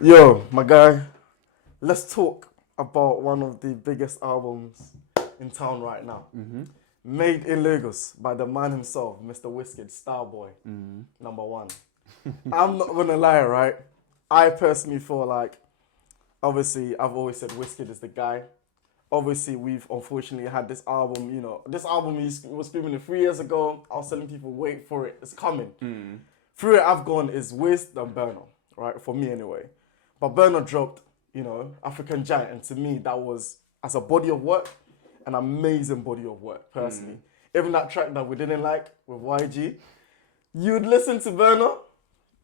Yo, my guy, let's talk about one of the biggest albums in town right now. Made in Lagos by the man himself, Mr. Wizkid, Starboy, number one. I'm not gonna lie, right? I personally feel like, obviously, I've always said Wizkid is the guy. Obviously, we've unfortunately had this album, this album was screaming it 3 years ago. I was telling people, wait for it, it's coming. Through it, I've gone is Wiz than Burner, right? For me, anyway. But Burner dropped, African Giant, and to me, that was, as a body of work, an amazing body of work, personally. Even that track that we didn't like with YG, you'd listen to Burner,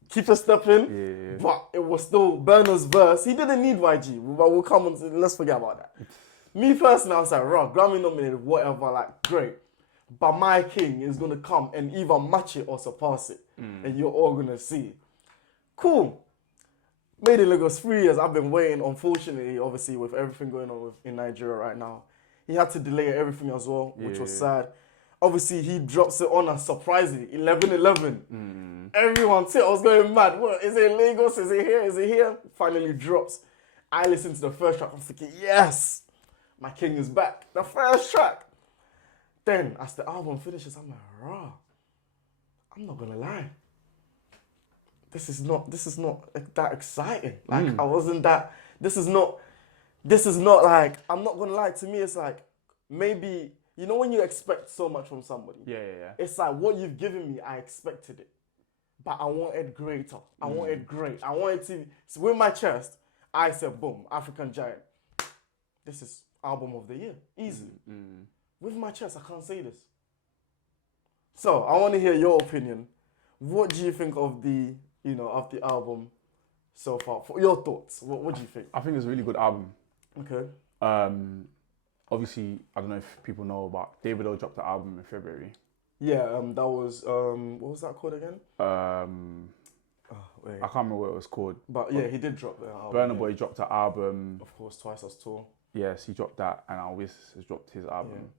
keep a step in, but it was still Burner's verse. He didn't need YG, but we'll come on to, let's forget about that. Me personally, I was like, raw, Grammy nominated, whatever, like, great. But my king is gonna come and either match it or surpass it. And you're all gonna see. Cool. Made in Lagos 3 years. I've been waiting, unfortunately, obviously, with everything going on in Nigeria right now. He had to delay everything as well, which was sad. Obviously, he drops it on us surprisingly, 11/11. Everyone said I was going mad. What, is it in Lagos? Is it here? Is it here? Finally drops. I listened to the first track. I'm thinking, yes, my king is back. The first track. Then, as the album finishes, I'm like, raw. I'm not gonna lie. This is not that exciting. Like, I wasn't that, this is not like, I'm not gonna lie, to me it's like, maybe, when you expect so much from somebody. It's like, what you've given me, I expected it. But I wanted greater. I wanted great. I wanted to, so with my chest, I said, boom, African Giant. This is album of the year, easy. With my chest, I can't say this. So, I want to hear your opinion. What do you think of the album so far? For your thoughts, what do you think? I think it's a really good album. Okay. Obviously, I don't know if people know, but Davido dropped the album in February. Yeah, that was, what was that called again? I can't remember what it was called. But yeah, he did drop the album. Burna Boy dropped the album. Of course, Twice as Tall. Yes, he dropped that, and now Wiz has dropped his album.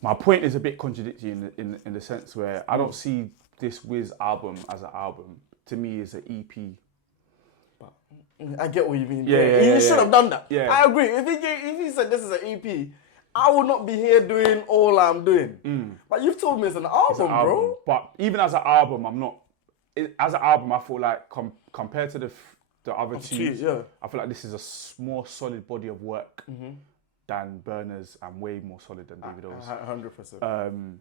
My point is a bit contradictory in the sense where I don't see this Wiz album as an album. To me, it's an EP. But I get what you mean. Yeah, He should have done that. Yeah. I agree. If he said this is an EP, I would not be here doing all I'm doing. But you've told me it's an album, bro. But even as an album, as an album, I feel like compared to the other two, I feel like this is a more solid body of work than Burner's, and way more solid than Davido's. 100%.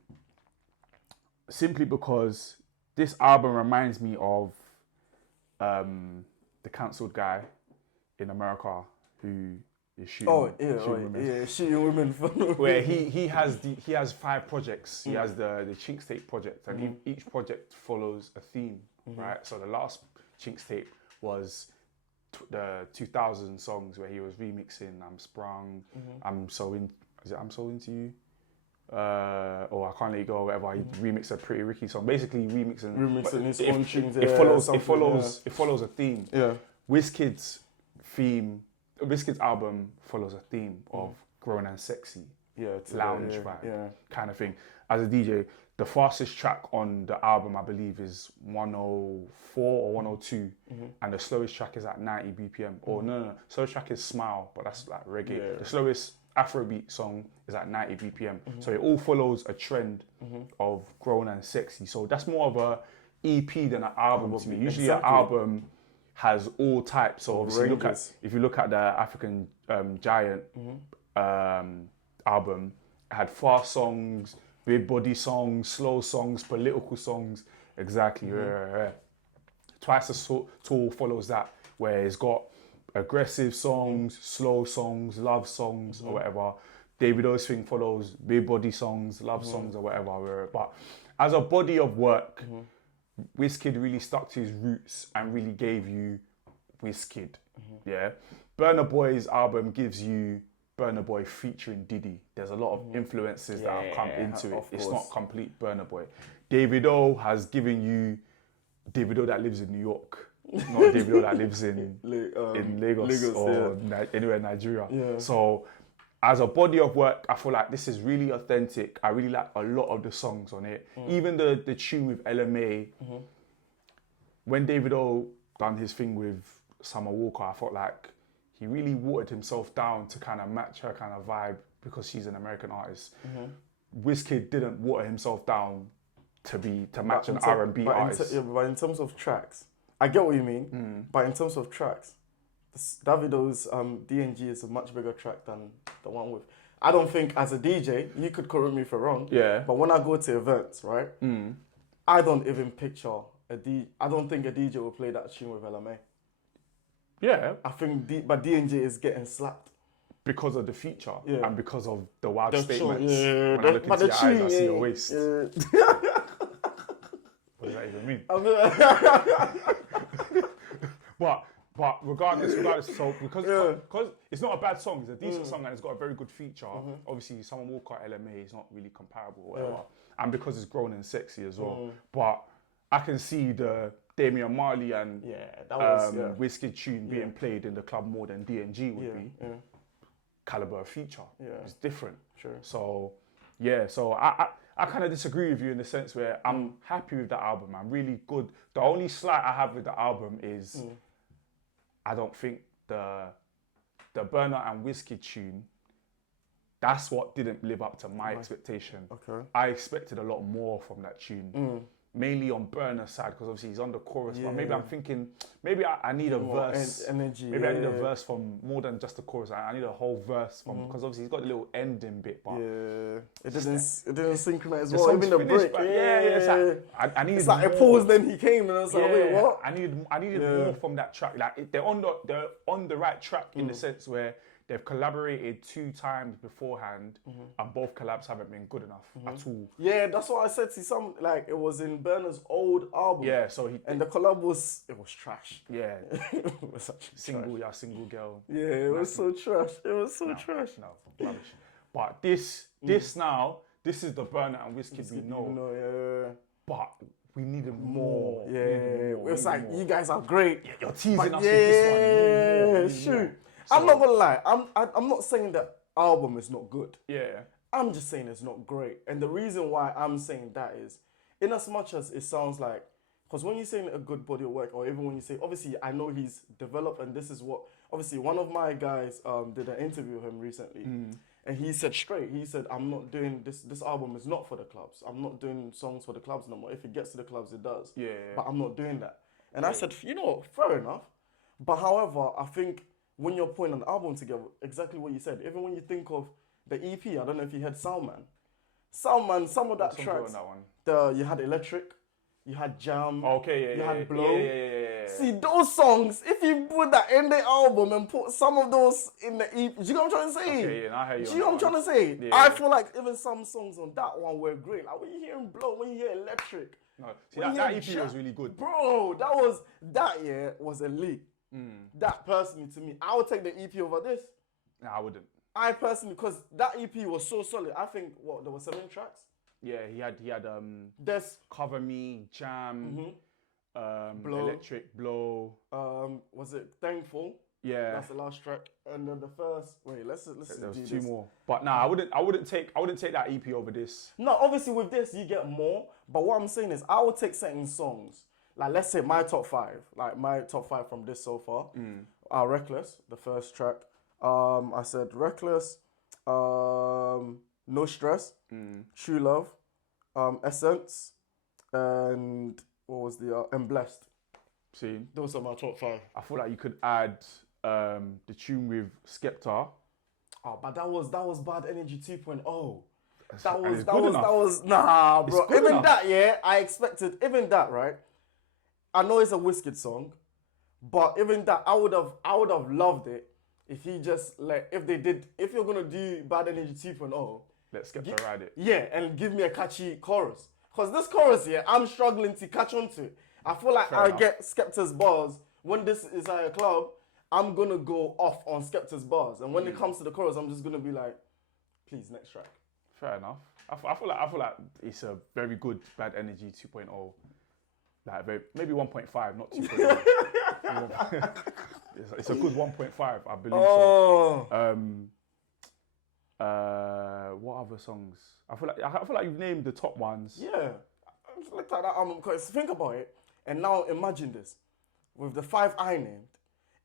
Simply because this album reminds me of the cancelled guy in America who is shooting women. Shooting women. Where he has 5 projects. He has the Chinks Tape project, and each project follows a theme, right? So the last Chinks Tape was the 2000 songs where he was remixing I'm Sprung, I'm So Into You, or I Can't Let You Go, or whatever. He remixed a Pretty Ricky song, basically remixing his own tunes. It follows a theme. Yeah. Wizkid's album follows a theme of grown and sexy, lounge vibe, kind of thing. As a DJ, the fastest track on the album, I believe, is 104 or 102, and the slowest track is at 90 BPM. Or no, slowest track is Smile, but that's like reggae. Yeah. The slowest Afrobeat song is at 90 BPM. So it all follows a trend of grown and sexy. So that's more of a EP than an album to me. Usually an album has all types. So obviously if you look at the African Giant album, it had fast songs, big body songs, slow songs, political songs. Exactly. Twice as Tall follows that, where it's got aggressive songs, slow songs, love songs, or whatever. Davido's thing follows big body songs, love songs, or whatever. But as a body of work, Wizkid really stuck to his roots and really gave you Wizkid. Yeah. Burna Boy's album gives you Burna Boy featuring Diddy. There's a lot of influences that have come into it. It's not complete Burna Boy. Davido has given you Davido that lives in New York, not Davido that lives in Lagos or anywhere in Nigeria. Yeah. So as a body of work, I feel like this is really authentic. I really like a lot of the songs on it. Even the tune with LMA, when Davido done his thing with Summer Walker, I felt like he really watered himself down to kind of match her kind of vibe because she's an American artist. Wizkid didn't water himself down to match an R&B artist. But in terms of tracks, I get what you mean. But in terms of tracks, Davido's D&G is a much bigger track than the one with. I don't think as a DJ, you could correct me if you're wrong. Yeah. But when I go to events, right, I don't even picture I don't think a DJ will play that tune with LMA. Yeah. I think but D&G is getting slapped. Because of the feature and because of the wild The statements. tune, When I look into your eyes, I see your waist. What does that even mean? But regardless, so because it's not a bad song, it's a decent song and it's got a very good feature. Obviously, Summer Walker, LMA is not really comparable or whatever. And because it's grown and sexy as well. But I can see the Damian Marley and Wizkid tune being played in the club more than D&G would be. Caliber of feature. It's different. Sure. So I kind of disagree with you in the sense where I'm happy with the album. I'm really good. The only slight I have with the album is I don't think the Burner and Wizkid tune, that's what didn't live up to my expectation. Okay. I expected a lot more from that tune. Mainly on Burner's side, because obviously he's on the chorus. But maybe I'm thinking, maybe I need a verse. Energy. Maybe I need a verse from more than just the chorus. I need a whole verse from, because obviously he's got a little ending bit. But it didn't synchronize well. Even the break. I needed. It's like a pause, then he came, and I was like, wait, what? I needed more from that track. Like they're on the right track in the sense where they've collaborated 2 times beforehand, and both collabs haven't been good enough at all. Yeah, that's what I said. See, it was in Burner's old album. Yeah, so and the collab was trash. Yeah, it was actually single, trash. Single girl. Yeah, it was so trash. It was so trash. No, rubbish. But this is the Burner and Wizkid we know. But we needed more. It's like you guys are great. Yeah, you're teasing us with this one. Shoot. So, I'm not gonna lie. I'm not saying the album is not good. Yeah. I'm just saying it's not great. And the reason why I'm saying that is, in as much as it sounds like, because when you're saying a good body of work, or even when you say, obviously I know he's developed, and this is what, obviously one of my guys did an interview with him recently, and he said straight, he said, I'm not doing this album is not for the clubs. I'm not doing songs for the clubs no more. If it gets to the clubs, it does. Yeah. But I'm not doing that. And I said, fair enough. But however, I think when you're putting an album together, exactly what you said, even when you think of the EP, I don't know if you had Soundman, some of that tracks, you had Electric, you had Jam, you had Blow. Yeah. See, those songs, if you put that in the album and put some of those in the EP, do you know what I'm trying to say? Okay, I hear you. Do you know what I'm trying to say? Yeah. I feel like even some songs on that one were great. Like when you hear Blow, when you hear Electric. No, see, that EP was really good. Bro, that year was elite. That personally, to me, I would take the EP over this. No, I wouldn't. I personally, because that EP was so solid. I think there were 7 tracks. Yeah, he had There's Cover Me, Jam, Blow. Electric, Blow. Was it Thankful? Yeah, that's the last track. And then the first. Wait, let's there was 2 more. But I wouldn't take that EP over this. No, obviously with this you get more. But what I'm saying is, I would take certain songs. Like, let's say my top 5. Like, my top 5 from this so far are Reckless, the first track. I said Reckless, No Stress, True Love, Essence, and what was and Blessed. See? Those are my top 5. I feel like you could add the tune with Skepta. Oh, but that was Bad Energy 2.0. Nah, bro. Even that, I expected, even that, right? I know it's a Wizkid song, but even that, I would have loved it if he just if you're gonna do Bad Energy 2.0, let's Skepta ride it. Yeah, and give me a catchy chorus. Cause this chorus, I'm struggling to catch on to. I feel like I get Skepta's bars when this is at a club. I'm gonna go off on Skepta's bars, and when it comes to the chorus, I'm just gonna be like, please, next track. Fair enough. I feel like it's a very good Bad Energy 2.0. Like maybe 1.5, not 2.0. It's a good 1.5, I believe. What other songs? I feel like you've named the top ones. Yeah, I just looked at that album because think about it, and now imagine this: with the 5 I named,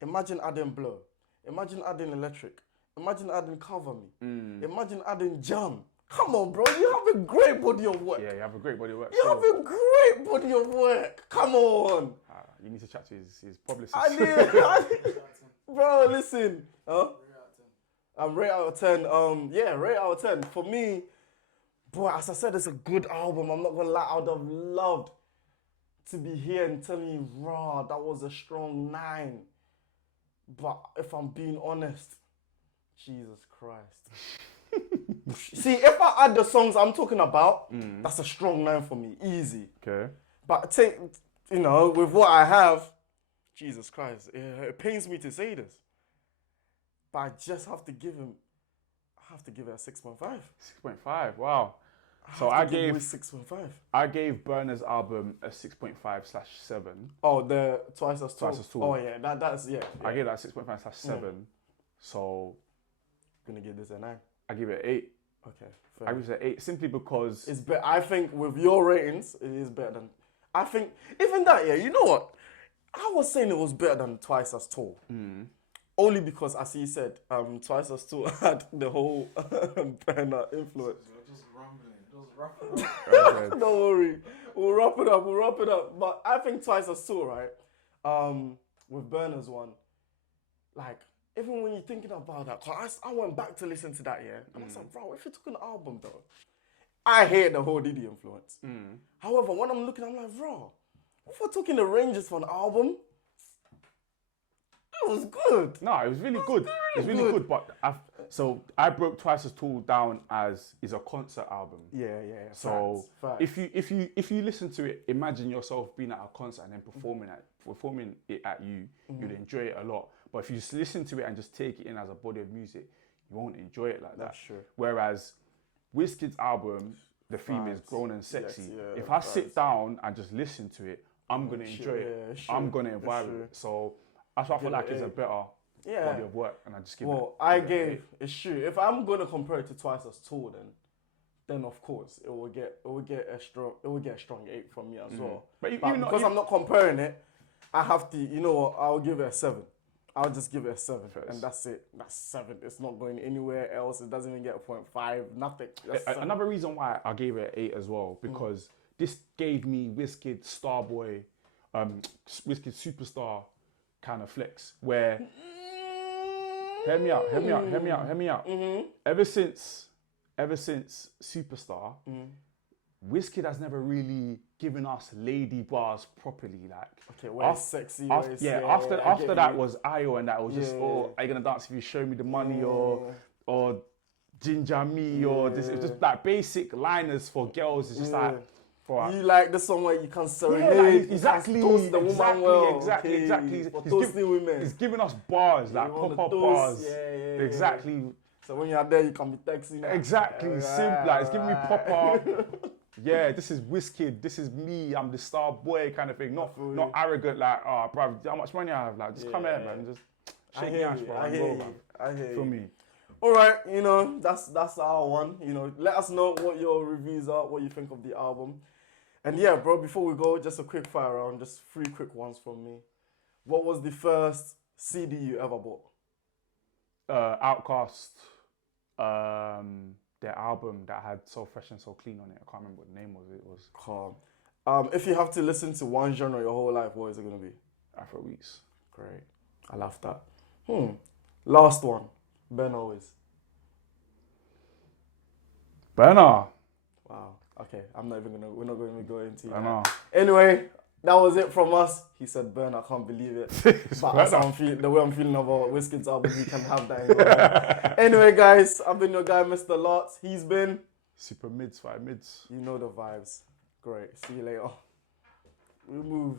imagine adding Blow. Imagine adding Electric. Imagine adding Cover Me. Imagine adding Jam. Come on, bro. You have a great body of work. Yeah, you have a great body of work. You have a great body of work. Come on. You need to chat to his publicist. Bro, listen. Huh? I'm rate out of 10. Yeah, rate out of 10. For me, boy, as I said, it's a good album. I'm not gonna lie, I would have loved to be here and telling you, raw, that was a strong 9. But if I'm being honest, Jesus Christ. See, if I add the songs I'm talking about, that's a strong 9 for me, easy. Okay. But take, with what I have, Jesus Christ, it pains me to say this. But I just have to give him, it a 6.5. 6.5, wow. So I gave 6.5. I gave Burna's album a 6.5/7. Oh, the Twice as Tall. Twice as Tall. Oh yeah, that's yeah. I gave that 6.5/7. So I'm gonna give this a 9. I give it an 8. Okay, fair. I give it an 8 simply because It's better. I think with your ratings, it is better than. I think even that. Yeah, you know what? I was saying it was better than Twice as Tall. Only because, as he said, Twice as Tall had the whole Burna influence. Just wrap it up. Don't worry, we'll wrap it up. But I think Twice as Tall, right? With Burna's one, like. Even when you're thinking about that, cause I went back to listen to that, and I said, bro, if you took an album though, I hate the whole Diddy influence. However, when I'm looking, I'm like, bro, if we're talking the ranges for an album, it was good. No, it was really good. It was really good. But I broke Twice as Tall down as is a concert album. Yeah. So facts. if you listen to it, imagine yourself being at a concert and then performing it at you, you'd enjoy it a lot. But if you just listen to it and just take it in as a body of music, you won't enjoy it like that. That's true. Whereas Wizkid's album, the theme is grown and sexy. Yes, if I sit down and just listen to it, I'm gonna enjoy it. Sure. I'm gonna vibe with it. So that's why I feel like it's a better body of work, and I just give it. It's true. If I'm gonna compare it to Twice as Tall, then of course it will get a strong 8 from me as well. But because I'm not comparing it, I have to. You know what? I'll give it a 7. I'll just give it a 7, and that's it. That's 7. It's not going anywhere else. It doesn't even get a 0.5. Nothing. Another reason why I gave it an 8 as well, because this gave me Wizkid Starboy, Wizkid Superstar kind of flex. Where, hear me out. Ever since Superstar, Wizkid has never really given us lady bars properly. Like, okay, where it's sexy. After that was Ayo, and that was just, are you gonna dance if you show me the money, or ginger me, or this? It's just like basic liners for girls. It's just like, you like the song where you can serenade, exactly, toast the woman well. Exactly. For toasting women. He's giving us bars, like pop-up bars. Exactly. So when you're there, you can be texting. Exactly, simple. Like, it's giving me pop-up. Yeah, this is Wizkid, this is me, I'm the star boy kind of thing. Not arrogant, like, oh, bro, how much money I have? Like, just come here, man. Just shake your hands, bro. I hear you. For me. All right, that's our one. Let us know what your reviews are, what you think of the album. And yeah, bro, before we go, just a quick fire round, just 3 quick ones from me. What was the first CD you ever bought? Outkast. Their album that had So Fresh and So Clean on it. I can't remember what the name was. It was calm. If you have to listen to one genre your whole life, what is it gonna be? Afrobeats. Great. I love that. Last one. Ben Always. Burna. Wow. Okay. We're not gonna go into it. I know. Anyway, that was it from us. He said, "Burn, I can't believe it." But as the way I'm feeling about Wizkid's album, we can have that in mind. Anyway, guys, I've been your guy, Mr. Lartz. He's been Super Mids, 5 Mids. You know the vibes. Great. See you later. We move.